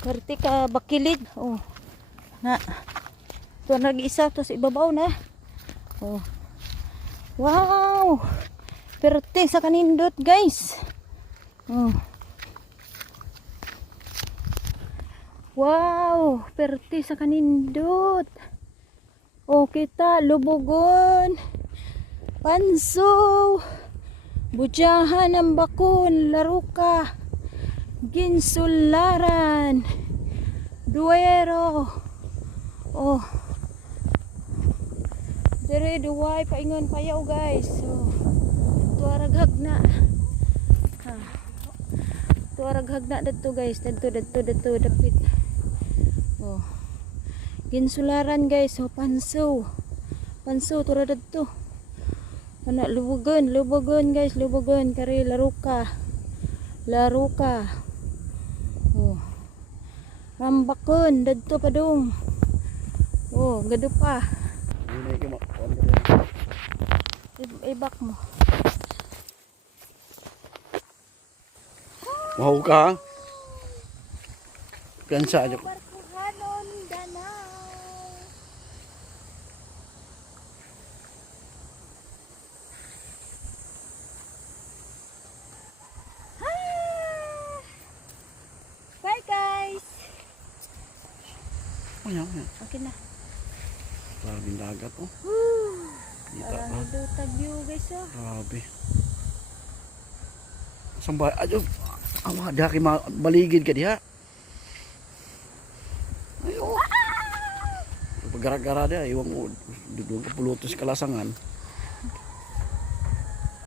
Karte ka bakilid. Oh. Na. Ito nag-isa sa ibabaw na. Oh. Wow. Perte sa kanindot, guys. Oh. Wow, perte sa kanindot. Oh, kita lubugon. Panso. Butyahan ng bakon, laruka. Ginsularan. Duero. Oh. Dire duway paingon payaw guys. So, tuaraghag na. Ha. Tuaraghag na dito guys. Dito dito dito dapit. Oh. Ginsularan guys. So, panso. Panso tura dito. Anak lubugon, lubugon guys, lubugon kari laruka. Laruka. Rambakon dadto pa dong. Oh, gado pa. Ibak mo. Mahaw ka? Piyansa aja. Oh, yan, yan. Okay na. Grabing dagat oh. Woo! Parang pa. nagdutag view guys oh. Grabe. Sambay, ayo. Awa, di aki ma- baligid ka diha. Ayo. Pagara-gara dia, iwang mo, dudong ka pulutos kalasangan.